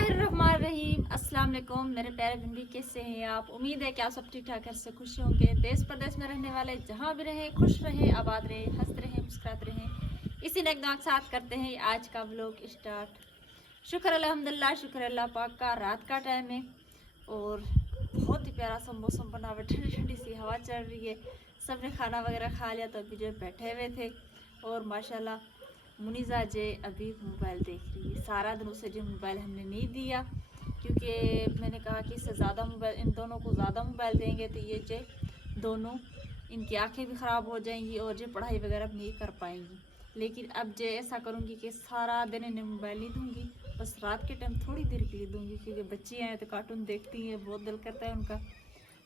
बिस्मिल्लाहिर्रहमानिर्रहीम। अस्सलाम वालेकुम मेरे प्यारे बंदी, कैसे हैं आप? उम्मीद है कि आप सब ठीक ठाक घर से खुश होंगे। देश प्रदेश में रहने वाले जहाँ भी रहें खुश रहें, आबाद रहें, हंसते रहें, मुस्कुराते रहें। इसी नेक साथ करते हैं आज का व्लॉग स्टार्ट। शुक्र अल्हम्दुलिल्लाह, शुक्र अल्लाह पाक का। रात का टाइम है और बहुत ही प्यारा सा मौसम बना हुआ, ठंडी ठंडी सी हवा चल रही है। सब ने खाना वगैरह खा लिया तो अभी जो बैठे हुए थे और माशाल्लाह मुनीज़ा जे अभी मोबाइल देख रही है। सारा दिन उसे जो मोबाइल हमने नहीं दिया क्योंकि मैंने कहा कि इससे ज़्यादा मोबाइल, इन दोनों को ज़्यादा मोबाइल देंगे तो ये जे दोनों, इनकी आंखें भी ख़राब हो जाएंगी और जो पढ़ाई वगैरह नहीं कर पाएंगी। लेकिन अब जो ऐसा करूँगी कि सारा दिन इन्हें मोबाइल नहीं दूँगी, बस रात के टाइम थोड़ी देर के लिए दूँगी क्योंकि बच्चियाँ हैं तो कार्टून देखती हैं, बहुत दिल करता है उनका।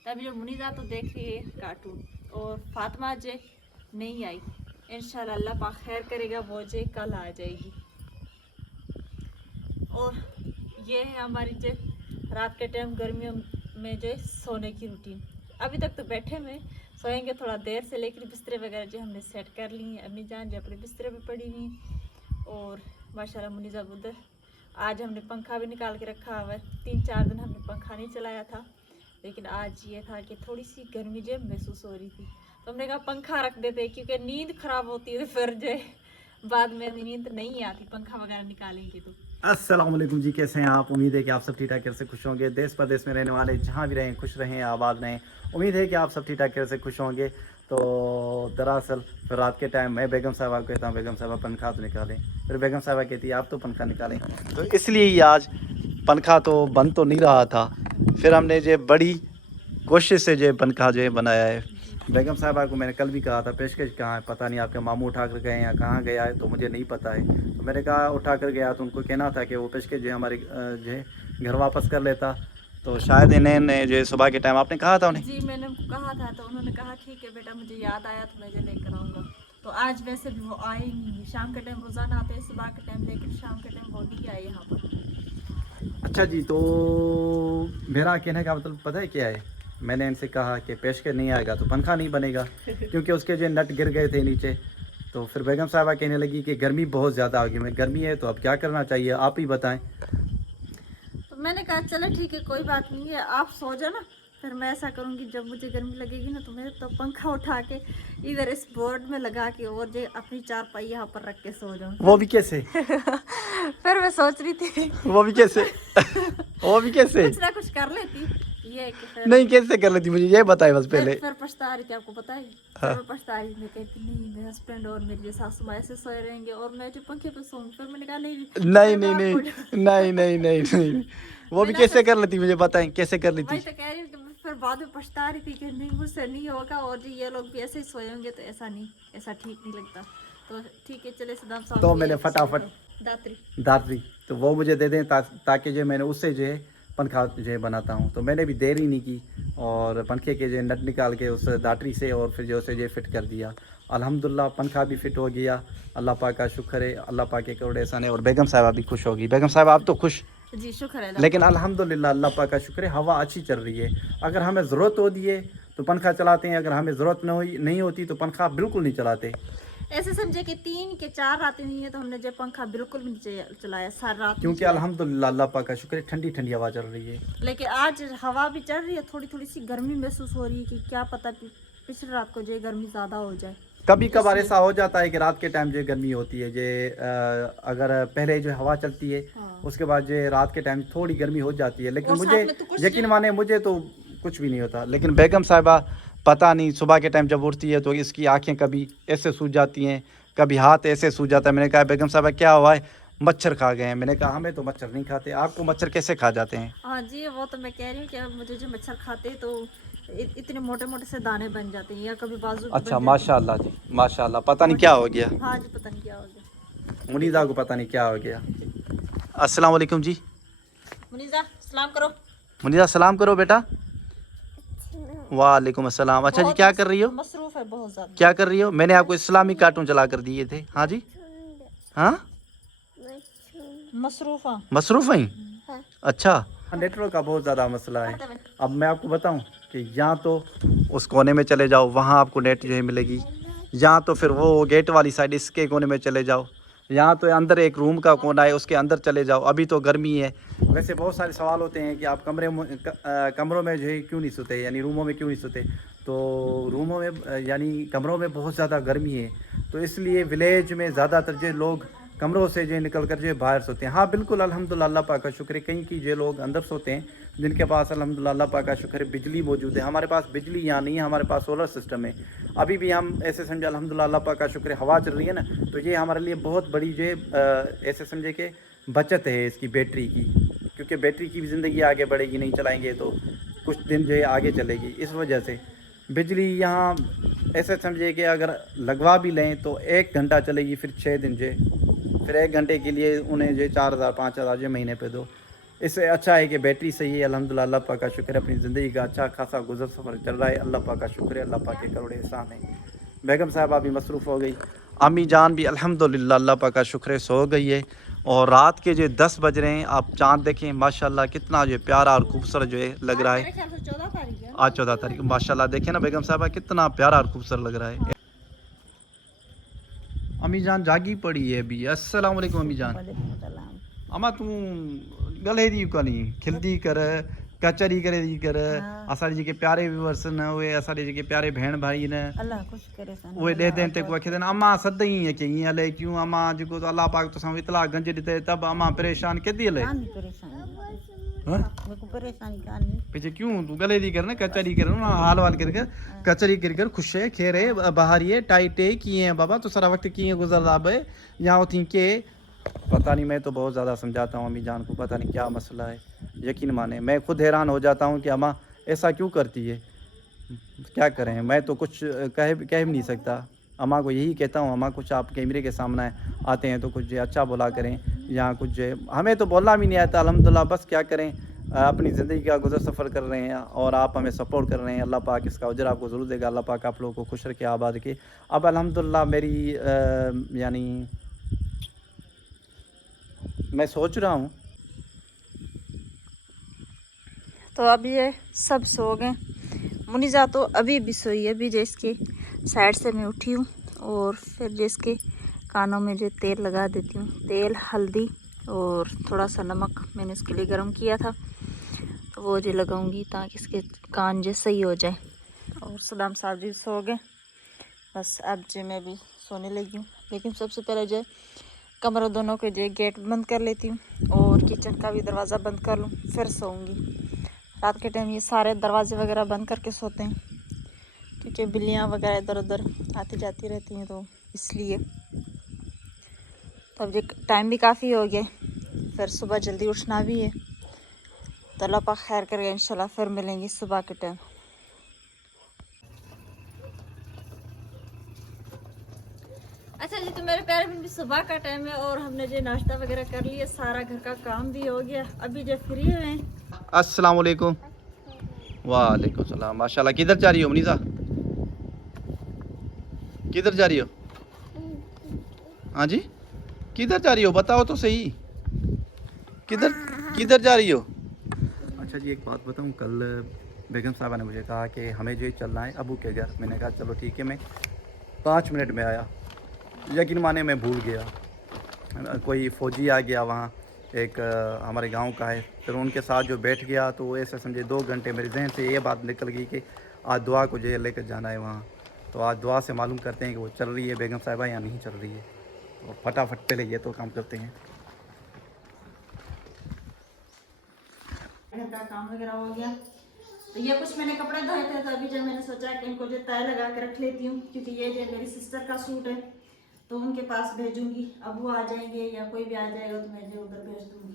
तभी जो मुनीज़ा तो देख रही है कार्टून और फातिमा जे नहीं आई। इंशाल्लाह अल्लाह पाक खैर करेगा, वो जे कल आ जाएगी। और ये है हमारी जो रात के टाइम गर्मियों में जो सोने की रूटीन। अभी तक तो बैठे में सोएंगे थोड़ा देर से, लेकिन बिस्तरे वगैरह जो हमने सेट कर ली हैं। अम्मी जान जो अपने बिस्तरे पे पड़ी हुई और माशाल्लाह मुनीज़ा उधर। आज हमने पंखा भी निकाल के रखा हुआ है। 3-4 दिन हमने पंखा नहीं चलाया था, लेकिन आज ये था कि थोड़ी सी गर्मी जो महसूस हो रही थी तो हमने कहा पंखा रख देते क्योंकि नींद खराब होती है, फिर जो बाद में नींद नहीं आती पंखा वगैरह निकालेंगे तो। अस्सलाम वालेकुम जी, कैसे हैं आप? उम्मीद है कि आप सब ठीक ठाक कर से खुश होंगे। देश प्रदेश में रहने वाले जहाँ भी रहें खुश रहें, आबाद रहें। उम्मीद है कि आप सब ठीक ठाक कर से खुश होंगे। तो दरअसल फिर रात के टाइम मैं बेगम साहबा को कहता हूँ, बेगम साहबा पंखा तो निकालें। फिर बेगम साहबा कहती है आप तो पंखा निकालें। तो इसलिए ही आज पंखा तो बंद तो नहीं रहा था, फिर हमने जो बड़ी कोशिश से जो पंखा जो है बनाया है। बेगम साहबा को मैंने कल भी कहा था पेशकश कहाँ है, पता नहीं आपके मामू उठा कर गए हैं, कहाँ गया है तो मुझे नहीं पता है। तो मैंने कहा उठा कर गया तो उनको कहना था कि वो पेशकश जो है हमारे जो है घर वापस कर लेता। तो शायद इन्हें जो है सुबह के टाइम आपने कहा था उन्हें। जी मैंने उनको कहा था तो उन्होंने कहा ठीक है बेटा, मुझे याद आया तो मैं जो लेकर आऊँगा। तो आज वैसे भी वो आए नहीं। शाम के टाइम रोज़ाना आते हैं, सुबह के टाइम, लेकिन शाम के टाइम वो नहीं आए यहाँ पर। अच्छा जी, तो मेरा कहने का मतलब पता है क्या है? मैंने इनसे कहा कि पेशकश नहीं आएगा तो पंखा नहीं बनेगा क्योंकि उसके जो नट गिर गए थे नीचे। तो फिर बेगम साहबा कहने लगी कि गर्मी बहुत ज़्यादा आ गई। मैं गर्मी है तो अब क्या करना चाहिए आप ही बताएं। तो मैंने कहा चलो ठीक है, कोई बात नहीं है, आप सो जाओ ना। फिर मैं ऐसा करूँगी जब मुझे गर्मी लगेगी ना तो मैं तो पंखा उठा के इधर इस बोर्ड में लगा के और जो अपनी चारपाई यहाँ पर रख के सो जाऊँ। वो भी कैसे? फिर मैं सोच रही थी वो भी कैसे? वो भी कैसे? कुछ ना कुछ कर लेती। ये कि फिर नहीं, कैसे कर लेती मुझे ये बताए बस पहले। फिर पछता रही थी, आपको पता है। हाँ। फिर मैं पछता रही थी, मैं कहती नहीं मेरे हस्बैंड और मेरी सासू माँ ऐसे सोए रहेंगे और मैं जो पंखे पे सोऊंगी। फिर मैंने कहा नहीं नहीं नहीं नहीं नहीं नहीं नहीं नहीं, वो भी कैसे कर लेती मुझे बताएं कैसे कर लेती। वही तो कह रही हूँ कि मैं फिर बाद में पछता रही थी कि नहीं मुझसे नहीं होगा और जी ये लोग भी ऐसे ही सोए होंगे तो ऐसा नहीं, ऐसा ठीक नहीं लगता। तो ठीक है चले सदाम साहब। तो मैंने फटाफट दात्री तो वो मुझे दे दें ताकि जो मैंने उससे जो है पंखा जो है बनाता हूँ। तो मैंने भी देर ही नहीं की और पंखे के जो नट निकाल के उस दातरी से और फिर जो उसे जो फिट कर दिया। अल्हम्दुलिल्लाह पंखा भी फिट हो गया। अल्लाह पाक का शुक्र है, अल्लाह पाक के करोड़ एहसान है। और बेगम साहबा भी खुश होगी। बेगम साहबा आप तो खुश जी, शुक्र है। लेकिन अल्हम्दुलिल्लाह अल्लाह पाक का शुक्र है हवा अच्छी चल रही है। अगर हमें ज़रूरत होती है तो पंखा चलाते हैं, अगर हमें ज़रूरत नहीं होती तो पंखा बिल्कुल नहीं चलाते। ऐसे समझे कि 3 के 4 रातें हुई है तो हमने जो पंखा बिल्कुल भी नहीं चलाया सारी रात, क्योंकि अल्हम्दुलिल्लाह अल्लाह पाक का शुक्र है ठंडी ठंडी हवा चल रही है। लेकिन आज हवा भी चल रही है, थोड़ी थोड़ी सी गर्मी महसूस हो रही है कि क्या पता पिछली रात को जो गर्मी ज़्यादा हो जाए। कभी कभार ऐसा हो जाता है कि रात के टाइम जो गर्मी होती है जो अगर पहले जो हवा चलती है उसके बाद जो रात के टाइम थोड़ी गर्मी हो जाती है। लेकिन मुझे यकीन माने मुझे तो कुछ भी नहीं होता। लेकिन बेगम साहिबा पता नहीं सुबह के टाइम जब उठती है तो इसकी आंखें कभी ऐसे सूज जाती हैं, कभी हाथ ऐसे सूज जाता है। मैंने कहा बेगम साहिबा क्या हुआ है? मच्छर खा गए हैं। मैंने कहा हमें तो मच्छर नहीं खाते, आपको मच्छर कैसे खा जाते हैं? हाँ जी, वो तो मैं कह रही हूँ कि मुझे जो मच्छर खाते हैं तो इतने मोटे मोटे से दाने बन जाते हैं या कभी बाजू। अच्छा माशाल्लाह जी माशाल्लाह। पता नहीं क्या हो गया। हाँ जी, पता नहीं क्या हो गया मुनीज़ा को, पता नहीं क्या हो गया। अस्सलाम वालेकुम जी। मुनीज़ा सलाम करो। मुनीज़ा सलाम करो बेटा। वालेकुम अस्सलाम। अच्छा जी, क्या कर रही हो? मसरूफ है बहुत ज़्यादा। क्या कर रही हो? मैंने आपको इस्लामी कार्टून चला कर दिए थे। हाँ जी, हाँ मसरूफ़ हैं। अच्छा, नेटवर्क का बहुत ज़्यादा मसला है। अब मैं आपको बताऊं कि या तो उस कोने में चले जाओ, वहाँ आपको नेट जो है मिलेगी, या तो फिर वो गेट वाली साइड इसके कोने में चले जाओ, यहाँ तो अंदर एक रूम का कोना है, उसके अंदर चले जाओ, अभी तो गर्मी है। वैसे बहुत सारे सवाल होते हैं कि आप कमरों में जो है क्यों नहीं सोते, यानी रूमों में क्यों नहीं सोते। तो रूमों में यानी कमरों में बहुत ज़्यादा गर्मी है, तो इसलिए विलेज में ज़्यादातर जो लोग कमरों से जो निकल कर जो बाहर सोते हैं। हाँ बिल्कुल, अल्हम्दुलिल्लाह अल्लाह पाक का शुक्र है, कहीं की जो लोग अंदर सोते हैं जिनके पास अल्हम्दुलिल्लाह अल्लाह पाक का शुक्र है बिजली मौजूद है। हमारे पास बिजली यहाँ नहीं है, हमारे पास सोलर सिस्टम है। अभी भी हम ऐसे समझे अल्हम्दुलिल्लाह अल्लाह पाक का शुक्र है हवा चल रही है ना, तो ये हमारे लिए बहुत बड़ी जो ऐसे समझे कि बचत है इसकी बैटरी की, क्योंकि बैटरी की भी ज़िंदगी आगे बढ़ेगी, नहीं चलाएँगे तो कुछ दिन जो है आगे चलेगी। इस वजह से बिजली यहाँ ऐसे समझिए कि अगर लगवा भी लें तो 1 घंटा चलेगी, फिर 6 दिन जो फिर 1 घंटे के लिए उन्हें जो 4,000 5,000 जो महीने पे दो। इससे अच्छा है कि बैटरी सही है। अल्हम्दुलिल्लाह अल्लाह पाक का शुक्र है, अपनी ज़िंदगी का अच्छा खासा गुजर सफ़र चल रहा है। अल्लाह पाक का शुक्र है, अल्लाह पाक के करोड़े एहसान है। बेगम साहबा भी मसरूफ़ हो गई, अम्मी जान भी अल्हम्दुलिल्लाह अल्लाह पाक का शुक्र है सो गई है। और रात के जो 10 बज रहे हैं, आप चाँद देखें माशाल्लाह कितना जो प्यारा और खूबसूरत जो है लग रहा है। आज 14 तारीख माशाल्लाह देखें ना बेगम साहबा कितना प्यारा और खूबसूरत लग रहा है। अम्मी जान जागी पड़ी है अभी। अस्सलाम वालेकुम अम्मी जान। अम्मा तू गले दी कनी खिलदी कर कचरी करे दी कर असारी जी के प्यारे व्यूअर्स न हुए, असारी जी के प्यारे बहन भाई न अल्लाह खुश करे सन ओए दे देन ते को आखे देन अम्मा सदई है कि ये ले क्यों अम्मा जो तो अल्लाह पाक तो सम इतला गंज दिते तब अम्मा परेशान के दी ले कान परेशानी हां मेरे को परेशानी कान पीछे क्यों तू गले दी कर ना कचरी कर ना हाल वाल कर कचरी कर खुश है खेरे बाहर ये टाइट है किए हैं बाबा तो सारा वक्त किए गुजर रहा है यहाँ थी के पता नहीं। मैं तो बहुत ज़्यादा समझाता हूँ अम्मी जान को, पता नहीं क्या मसला है। यकीन माने मैं खुद हैरान हो जाता हूँ कि अम्मा ऐसा क्यों करती है, क्या करें। मैं तो कुछ कह भी नहीं सकता। अम्मा को यही कहता हूँ, अम्मा कुछ आप कैमरे के सामने आते हैं तो कुछ अच्छा बोला करें, या कुछ हमें तो बोलना भी नहीं आता अल्हम्दुलिल्लाह। बस क्या करें, अपनी ज़िंदगी का गुजर सफ़र कर रहे हैं और आप हमें सपोर्ट कर रहे हैं। अल्लाह पाक इसका उजर आपको ज़रूर देगा, अल्लाह पाक आप लोगों को खुश रखे आबाद रखे। अब अल्हम्दुलिल्लाह मेरी यानी मैं सोच रहा हूँ तो अब ये सब सो गए। मुनीजा तो अभी भी सोई है। अभी जिसके साइड से मैं उठी हूँ और फिर जिसके कानों में जो तेल लगा देती हूँ, तेल हल्दी और थोड़ा सा नमक मैंने इसके लिए गर्म किया था, तो वो जो लगाऊंगी ताकि इसके कान जो सही हो जाए। और सदाम साहब भी सो गए। बस अब जो मैं भी सोने लगी हूँ, लेकिन सबसे पहले जो कमरों दोनों के जो गेट बंद कर लेती हूँ और किचन का भी दरवाज़ा बंद कर लूँ, फिर सोऊंगी। रात के टाइम ये सारे दरवाजे वगैरह बंद करके सोते हैं क्योंकि बिल्लियाँ वगैरह इधर उधर आती जाती रहती हैं, तो इसलिए। तब ये टाइम भी काफ़ी हो गया, फिर सुबह जल्दी उठना भी है, तो अल्लाह पाक खैर करेगा इंशाल्लाह। फिर मिलेंगे सुबह के टाइम। अच्छा जी, तो मेरे प्यारे में भी सुबह का टाइम है और हमने जो नाश्ता वगैरह कर लिया, सारा घर का काम भी हो गया, अभी जो फ्री हुए हैं। अस्सलाम वालेकुम। वालेकुम सलाम। माशाल्लाह। किधर जा रही हो मुनीसा, किधर जा रही हो? हाँ जी, किधर जा रही हो बताओ तो सही, किधर किधर जा रही हो? अच्छा जी, एक बात बताऊँ, कल बेगम साहबा ने मुझे कहा कि हमें जो चलना है अबू के घर। मैंने कहा चलो ठीक है, मैं 5 मिनट में आया। यकीन माने मैं भूल गया। कोई फ़ौजी आ गया वहाँ, एक हमारे गांव का है, फिर उनके साथ जो बैठ गया तो ऐसे समझे 2 घंटे मेरे जहन से ये बात निकल गई कि आज दुआ को जो लेकर जाना है वहाँ। तो आज दुआ से मालूम करते हैं कि वो चल रही है बेगम साहिबा या नहीं चल रही है। तो फटाफट पहले ये तो काम करते हैं। घर का काम वगैरह हो गया, तो ये कुछ मैंने कपड़े धोए थे, तो अभी जब मैंने सोचा कि इनको जो तय लगा के रख लेती हूँ, क्योंकि ये जो मेरी सिस्टर का सूट है तो उनके पास भेजूंगी। अब वो आ जाएंगे या कोई भी आ जाएगा तो मैं जो उधर भेज दूंगी,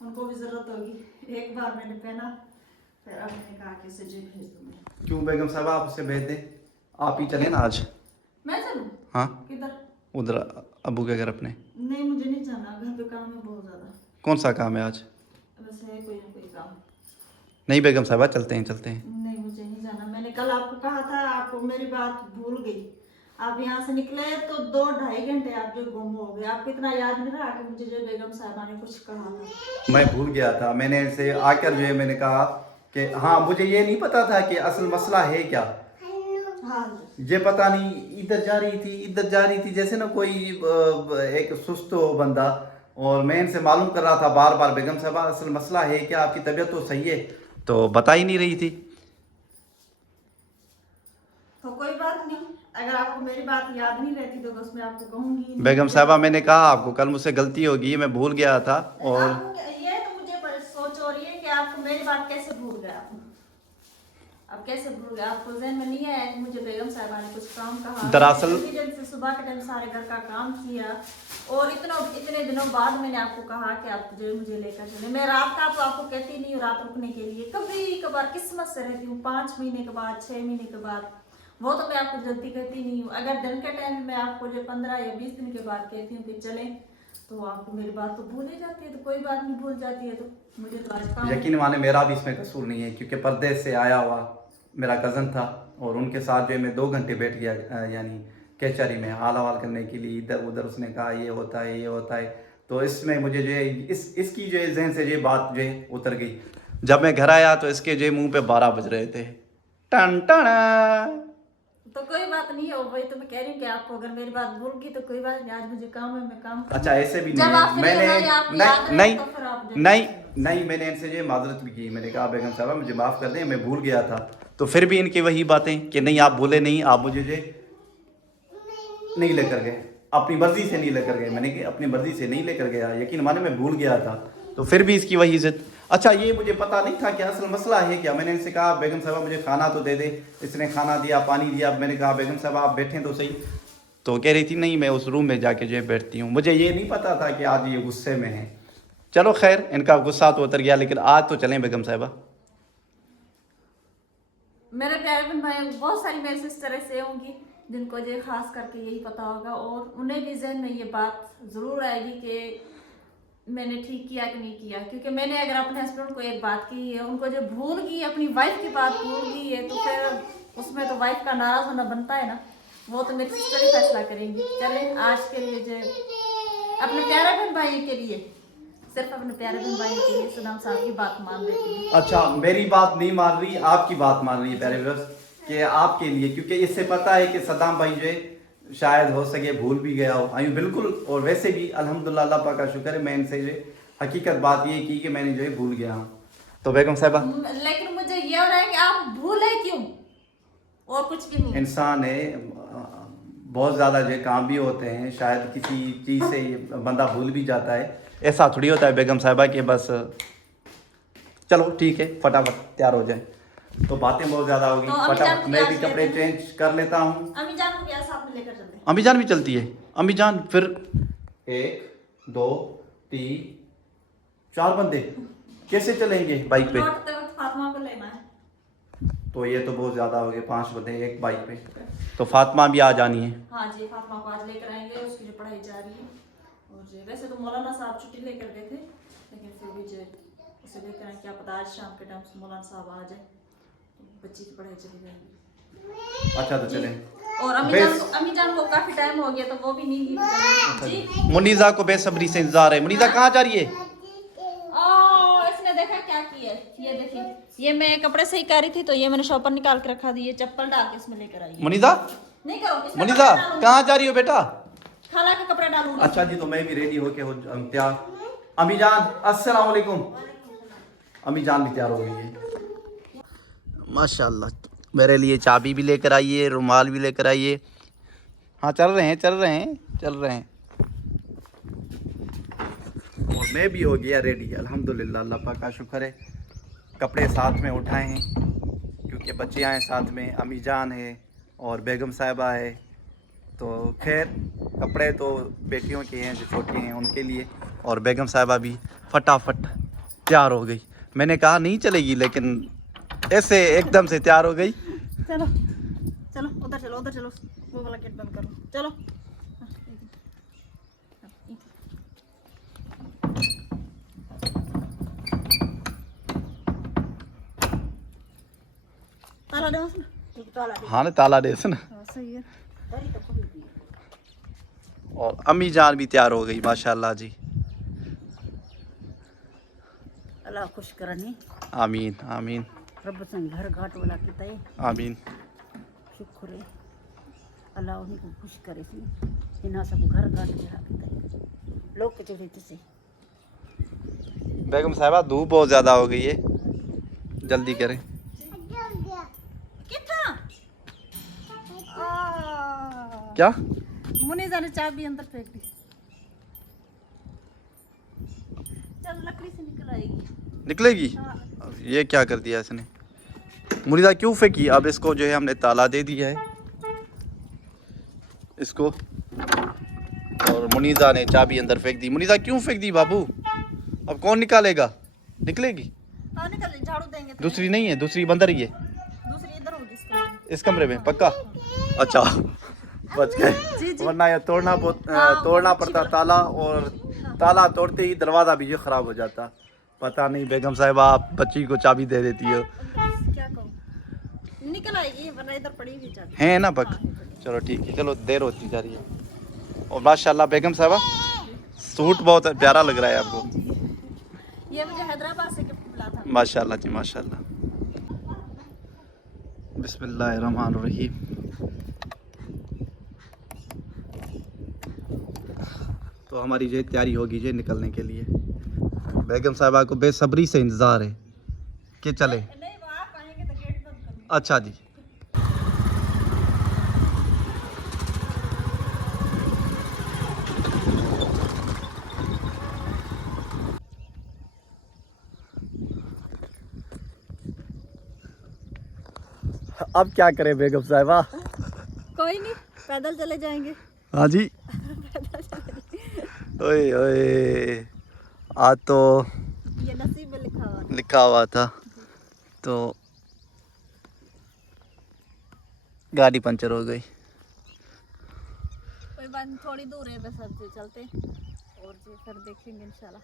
उनको भी ज़रूरत होगी। एक बार मैंने पहना, फिर अब मैंने कहा कि इसे जो भेज दूंगी। क्यों बेगम साहब आप उसे भेज दें, आप ही चले ना आज। मैं चलूँ? हाँ, किधर? उधर अबू के घर अपने। नहीं, मुझे नहीं जाना, घर पे काम है बहुत ज़्यादा। कौन सा काम है आज? बस है कोई ना कोई काम। नहीं बेगम साहबा, चलते हैं चलते हैं। नहीं, मुझे नहीं जाना। मैंने कल आपको कहा था, आपको मेरी बात भूल गई। आप यहाँ से निकले तो 2-2.5 घंटे आप जो गुम हो गए। आपको इतना याद नहीं रहा कि मुझे जो बेगम साहबा ने कुछ कहा था? मैं भूल गया था। मैंने इनसे आकर जो है मैंने कहा कि हाँ, मुझे ये नहीं पता था कि असल मसला है क्या। हाँ ये पता नहीं इधर जा रही थी जैसे ना कोई एक सुस्त हो बंदा। और मैं इनसे मालूम कर रहा था बार बार, बेगम साहबा असल मसला है क्या, आपकी तबीयत तो सही है, तो बता ही नहीं रही थी। तो कोई बात नहीं, अगर आपको मेरी बात याद नहीं रहती तो बस मैं आपको कहूंगी। बेगम साहबा मैंने कहा आपको कल मुझसे गलती होगी, मैं भूल गया था। और ये तो मुझे सोच हो रही है कि आपको मेरी बात कैसे भूल गया। अब कैसे भूल गया, आपको ज़हन में नहीं आया कि मुझे बेगम साहबा ने कुछ काम कहा। दरअसल से सुबह के टाइम सारे घर का काम किया और इतने दिनों बाद मैंने आपको कहा कि आप जो मुझे लेकर चले। मैं रात का तो आपको कहती नहीं हूँ रात रुकने के लिए, कभी कभार किस्मत से रहती हूँ, 5 महीने के बाद 6 महीने के बाद, वो तो मैं आपको जल्दी कहती नहीं हूँ। अगर दिन के टाइम में आपको जो 15 या 20 दिन के बाद कहती हूँ कि चलें, तो आपको मेरी बात तो भूल ही जाती है। तो कोई बात नहीं, भूल जाती है तो मुझे तो आज काम। यकीन माने मेरा भी इसमें कसूर नहीं है, क्योंकि परदेश से आया हुआ मेरा कज़न था और उनके साथ जो मैं 2 घंटे बैठ गया, यानी कैचरी में हाल हवाल करने के लिए, इधर उधर उसने कहा ये होता है ये होता है। तो इसमें मुझे जो है इसकी जो है जहन से ये बात जो है उतर गई। जब मैं घर आया तो इसके जो मुंह पे 12 बज रहे थे, टन टन। तो कोई बात नहीं है, वही तो मैं कह रही हूँ कि आपको अगर मेरी बात भूल गई तो कोई बात नहीं, आज मुझे काम है, मैं काम। अच्छा ऐसे भी जब नहीं आप है, फ्री मैंने हो या आपको याद रहे नहीं तो फिर आप नहीं नहीं मैंने इनसे जो माजरत भी की। मैंने कहा बेगम साहबा मुझे माफ़ कर दें, मैं भूल गया था। तो फिर भी इनकी वही बातें कि नहीं आप भूले नहीं, आप मुझे जो नहीं लेकर गए, अपनी मर्जी से नहीं लेकर गए। मैंने कहा अपनी मर्जी से नहीं लेकर गया, यकीन माने मैं भूल गया था। तो फिर भी इसकी वही जिद। अच्छा ये मुझे पता नहीं था कि असल मसला है क्या। मैंने इनसे कहा बेगम साहबा मुझे खाना तो दे दे, इसने खाना दिया पानी दिया। मैंने कहा बेगम साहबा आप बैठें तो सही, तो कह रही थी नहीं मैं उस रूम में जाके जो है बैठती हूँ। मुझे ये नहीं पता था कि आज ये गुस्से में है। चलो खैर इनका गुस्सा तो उतर गया, लेकिन आज तो चलें बेगम साहबा। मेरे प्यारे बहन भाई, बहुत सारी मेरी सिस्टर ऐसे होंगी जिनको जो खास करके यही पता होगा और उन्हें भी जहन में ये बात ज़रूर आएगी कि मैंने ठीक किया कि नहीं किया। क्योंकि मैंने अगर अपने हस्बैंड को एक बात की है, उनको जो भूल गई, अपनी वाइफ की बात भूल गई है, तो फिर उसमें तो वाइफ का नाराज़ होना बनता है ना। वो तो मेरी सिस्टर ही फैसला करेंगी। चले आज के लिए जो अपने प्यारे बहन भाई के लिए, सिर्फ अपने प्यारे बहन भाई के लिए सदाम साहब की बात मान देती है। अच्छा मेरी बात नहीं मान रही, आपकी बात मान रही है प्यारे व्यूअर्स, कि आपके लिए, क्योंकि इससे पता है कि सदाम भाई जो है शायद हो सके भूल भी गया हो। आई बिल्कुल। और वैसे भी अल्हम्दुलिल्लाह अल्लाह पाक का शुक्र है, मैं इनसे जो हकीकत बात ये की कि मैंने जो है भूल गया हूँ। तो बेगम साहबा लेकिन मुझे ये हो रहा है कि आप भूले क्यों, और कुछ भी नहीं। इंसान है, बहुत ज़्यादा जो काम भी होते हैं, शायद किसी चीज़ से बंदा भूल भी जाता है। ऐसा थोड़ी होता है बेगम साहबा कि बस चलो ठीक है फटाफट तैयार हो जाए। तो बातें बहुत ज़्यादा होगी, तो फटाफट मैं भी कपड़े चेंज कर लेता हूँ। अम्मी जान को क्या साथ में लेकर चलते हैं। अम्मी जान भी चलती है। अम्मी जान फिर 1 2 3 4 बंदे कैसे चलेंगे बाइक पे? लौटते वक्त फातिमा को लेना है। तो ये तो बहुत ज़्यादा हो गए, 5 बंदे एक बाइक पे। तो फातिमा भी आ जानी है। हाँ जी, फातिमा को आज लेकर आएंगे, उसकी जो पढ़ाई जारी है। और जो वैसे तो मौलाना साहब छुट्टी लेकर गए थे, लेकिन फिर भी जो उसे लेकर आए, क्या पता आज शाम के टाइम से मौलाना साहब आ जाए तो बच्ची की पढ़ाई चली जाएगी। अच्छा तो चलें। और अम्मी जान को काफी टाइम हो गया तो वो भी नहीं गई जी। मुनीजा को बेसब्री से इंतजार है। मुनीजा कहाँ जा रही है? इसने देखा क्या किया, ये देखिए, ये मैं कपड़े सही कर रही थी तो ये मैंने शॉपर निकाल के रखा दी, ये चप्पल डाल के इसमें लेकर आई। मुनीजा नहीं करो, मुनीजा कहाँ जा रही हो बेटा? खाला के कपड़े डालूंगी। अच्छा जी, तो मैं भी रेडी होके हो तैयार। अम्मी जान अस्सलाम वालेकुम। अम्मी जान भी तैयार हो गई है माशाल्लाह। मेरे लिए चाबी भी लेकर आइए, रुमाल भी लेकर आइए। हाँ चल रहे हैं। और मैं भी हो गया रेडी अल्हम्दुलिल्लाह, अल्लाह पाक का शुक्र है। कपड़े साथ में उठाए हैं क्योंकि बच्चियाँ हैं साथ में, अम्मी जान है और बेगम साहिबा है। तो खैर कपड़े तो बेटियों के हैं जो छोटी हैं उनके लिए, और बेगम साहिबा भी फटाफट तैयार हो गई। मैंने कहा नहीं चलेगी, लेकिन ऐसे एकदम से तैयार हो गई। चलो चलो उधर चलो, वो वाला गेट बंद करो, चलो। ताला दे उसने, ताला दे। हाँ ना ताला दे ना। सही है। और अम्मी जान भी तैयार हो गई माशाल्लाह जी। अल्लाह खुश करनी। आमीन आमीन रब संग घर घाट वाला किताए। आमीन। सुख रहे अल्लाह उन्हीं को खुश करे सी इन्हा सब घर काट के रखता है लोग के चोरी से बेगम साहिबा धूप बहुत ज़्यादा हो गई है, जल्दी करें। क्या मुनीजा ने चाबी अंदर फेंक दी। चल लकड़ी से निकल आएगी। निकलेगी? ये क्या कर दिया इसने? मुनीजा क्यों फेंकी? अब इसको जो है हमने ताला दे दिया है इसको, और मुनीजा ने चाबी अंदर फेंक दी। मुनीजा क्यों फेंक दी बाबू? अब कौन निकालेगा? निकलेगी? हाँ निकल, झाड़ू देंगे तो। दूसरी नहीं है, दूसरी बंद रही है दूसरी इधर होगी इस कमरे में, पक्का? अच्छा बच गए, वरना ये तोड़ना पड़ता ताला, और ताला तोड़ते ही दरवाज़ा भी जो ख़राब हो जाता। पता नहीं बेगम साहिबा आप बच्ची को चाबी दे देती हो। क्या कहूँ, निकल आएगी वरना इधर पड़ी हुई चाबी है ना पक? चलो ठीक है, चलो देर होती जा रही है। और माशाल्लाह बेगम साहिबा सूट बहुत प्यारा लग रहा है आपको। ये मुझे हैदराबाद से गिफ्ट मिला था। माशाल्लाह जी माशाल्लाह। बिस्मिल्लाहिर्रहमानिर्रहीम। तो हमारी जो तैयारी होगी जो निकलने के लिए, बेगम साहिबा को बेसब्री से इंतज़ार है कि चले। नहीं वो आप आएंगे तो गेट बंद कर। अच्छा जी। अब क्या करें बेगम साहिबा? कोई नहीं, पैदल चले जाएंगे। हाँ जी। ओए ओए, आज तो ये नसीब में लिखा हुआ था, तो गाड़ी पंचर हो गई। कोई बात नहीं, थोड़ी दूर है बस, अब जो चलते और जी फिर देखेंगे इंशाल्लाह।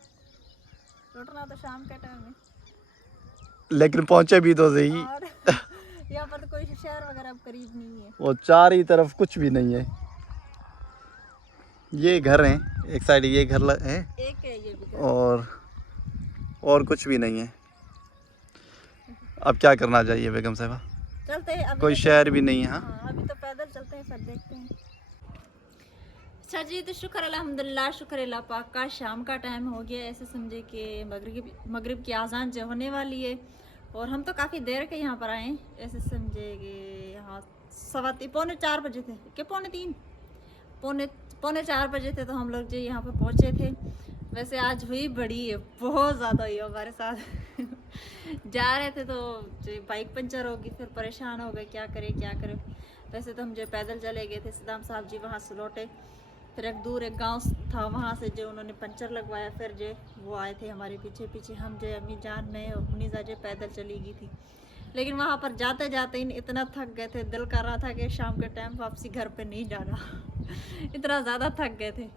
लौटना तो शाम के टाइम है, लेकिन पहुंचे भी तो सही। और यहाँ पर तो कोई शहर वगैरह अब करीब नहीं है। वो चार ही तरफ कुछ भी नहीं है। ये घर हैं, एक साइड ये घर है, एक है ये भी घर। और कुछ भी नहीं है। अब क्या करना चाहिए बेगम साहिबा? चलते हैं अभी कोई तो, शहर भी नहीं है। हाँ, हाँ अभी तो पैदल चलते हैं, फिर देखते हैं। अच्छा जी, तो शुक्र अल्हम्दुलिल्लाह, शुक्र अल्लाह पाक का, शाम का टाइम हो गया। ऐसे समझे कि मगरिब की आज़ान जो होने वाली है, और हम तो काफ़ी देर के यहाँ पर आए हैं। ऐसे समझे कि यहाँ पौने 4 बजे थे कि पौने 4 बजे थे, तो हम लोग जो यहाँ पर पहुँचे थे। वैसे आज हुई बड़ी है, बहुत ज़्यादा हुई हमारे साथ। जा रहे थे तो जो बाइक पंचर होगी, फिर परेशान हो गए क्या करें। वैसे तो हम जो पैदल चले गए थे, सदाम साहब जी वहाँ से लौटे, फिर एक गांव था, वहाँ से जो उन्होंने पंचर लगवाया, फिर जो वो आए थे हमारे पीछे। हम जो अम्मी जान में और मुनीजा जो पैदल चली गई थी। लेकिन वहाँ पर जाते ही इतना थक गए थे, दिल कर रहा था कि शाम के टाइम वापसी घर पे नहीं जाना। इतना ज़्यादा थक गए थे।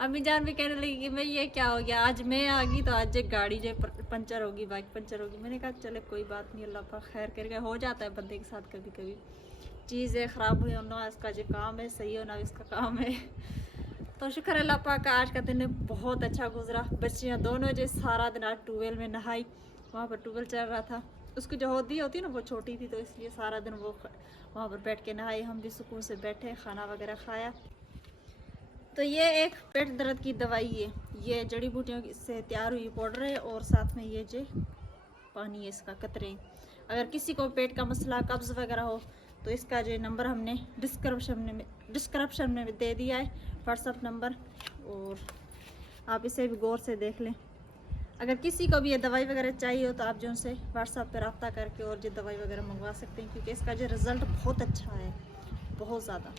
अम्मी जान भी कहने लगी कि मैं ये क्या हो गया, आज मैं आ गई तो आज एक गाड़ी जो पंचर होगी, बाइक पंचर होगी। मैंने कहा चले कोई बात नहीं, अल्लाह पाक खैर करके, हो जाता है बंदे के साथ कभी चीज़ें ख़राब हुई ना, इसका जो काम है सही होना इसका काम है। तो शुक्र अल्लाह पाक का, आज का दिन बहुत अच्छा गुजरा। बच्चियाँ दोनों जो सारा दिन आज ट्यूबवेल में नहाई, वहाँ पर ट्यूबवेल चल रहा था, उसकी जो होती है ना वो छोटी थी, तो इसलिए सारा दिन वो वहाँ पर बैठ के नहाई। हम भी सुकून से बैठे, खाना वगैरह खाया। तो ये एक पेट दर्द की दवाई है, ये जड़ी बूटियों से तैयार हुई पाउडर है, और साथ में ये जो पानी है इसका कतरे। अगर किसी को पेट का मसला, कब्ज़ वगैरह हो, तो इसका जो नंबर हमने डिस्क्रिप्शन में दे दिया है, व्हाट्सअप नंबर, और आप इसे भी गौर से देख लें। अगर किसी को भी ये दवाई वगैरह चाहिए हो तो आप जो उनसे व्हाट्सअप पर रब्ता करके और जो दवाई वगैरह मंगवा सकते हैं, क्योंकि इसका जो रिज़ल्ट बहुत अच्छा है, बहुत ज़्यादा।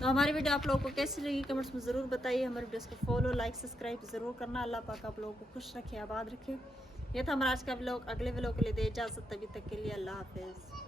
तो हमारी वीडियो आप लोगों को कैसी लगी कमेंट्स में ज़रूर बताइए। हमारे वीडियोस को फॉलो, लाइक, सब्सक्राइब ज़रूर करना। अल्लाह पाक आप लोगों को खुश रखे, आबाद रखे। ये था हमारा आज का व्लॉग। अगले व्लॉग के लिए दे इजाज़त, तभी तक के लिए अल्लाह हाफिज़।